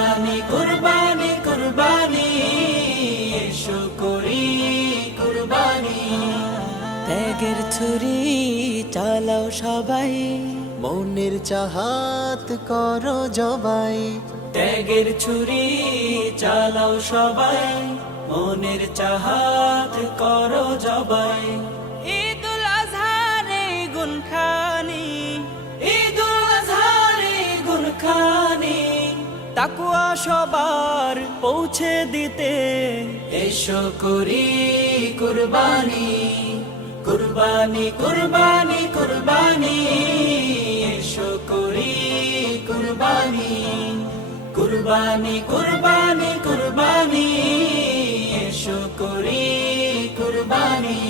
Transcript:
কুরবানি কুরবানি কুরবানি এসো করি কুরবানি। ত্যাগের ছুরি চালাও সবাই, মনের চাহাত করো জবাই। ত্যাগের ছুরি চালাও সবাই, মনের চাহাত করো জবাই। ঈদুল আজহারে গুনখানি, ঈদুল আজহারে গুনখানি তাকওয়া সবার পৌঁছে দিতে, এসো করি কুরবানি কুরবানি কুরবানি কুরবানি এসো করি কুরবানি কুরবানি কুরবানি কুরবানি এসো করি কুরবানি।